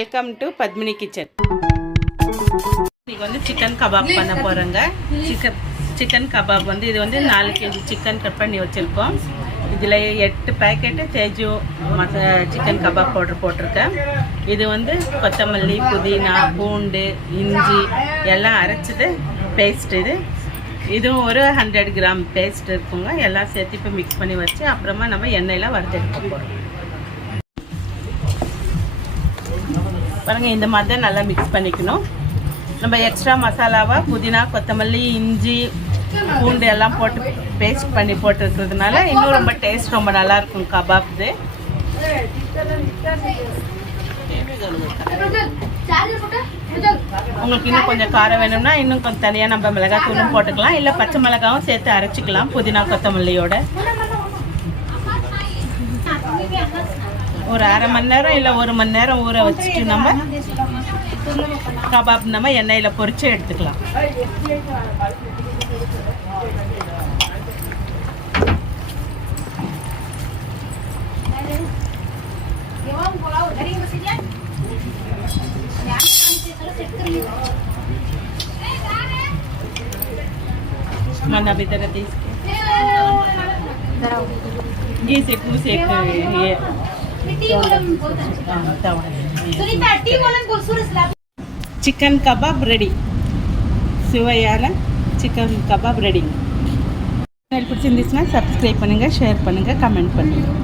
Welcome to Padmini kitchen. இன்னைக்கு வந்து chicken kebab பண்ண போகிறோங்க. சிக்கன் கபாப் வந்து இது வந்து 4 kg சிக்கன் கட் பண்ணி வச்சுருக்கோம். இதில் 8 packet Teju chicken kebab powder போட்டிருக்கேன். இது வந்து கொத்தமல்லி, புதினா, பூண்டு, இஞ்சி எல்லாம் அரைச்சது பேஸ்ட். இதுவும் ஒரு 100 கிராம் பேஸ்ட் இருக்குங்க. எல்லாம் சேர்த்து இப்போ மிக்ஸ் பண்ணி வச்சு அப்புறமா நம்ம எண்ணெயில் வறுத்தெடுக்க போகிறோம். பாருங்கள், இந்த மாதிரி தான் நல்லா மிக்ஸ் பண்ணிக்கணும். நம்ம எக்ஸ்ட்ரா மசாலாவாக புதினா, கொத்தமல்லி, இஞ்சி, பூண்டு எல்லாம் போட்டு பேஸ்ட் பண்ணி போட்டுருக்கிறதுனால இன்னும் ரொம்ப டேஸ்ட் ரொம்ப நல்லாயிருக்கும் கபாப்து. உங்களுக்கு இன்னும் கொஞ்சம் காரம் வேணும்னா இன்னும் கொஞ்சம் தனியாக நம்ம மிளகாய் தூளும் போட்டுக்கலாம், இல்லை பச்சை மிளகாவும் சேர்த்து அரைச்சிக்கலாம் புதினா கொத்தமல்லியோட. ஒரு அரை மணி நேரம் இல்லை 1 மணி நேரம் ஊற வச்சுட்டு நம்ம கபாப் நம்ம எண்ணெயில் பொரிச்சு எடுத்துக்கலாம். mana भी तरह ये से पूछे சிக்கன் கபாப் ரெடி. சுவையான சிக்கன் கபாப் ரெடி. பிடிச்சிருந்துச்சுன்னா சப்ஸ்கிரைப் பண்ணுங்கள், ஷேர் பண்ணுங்கள், கமெண்ட் பண்ணுங்கள்.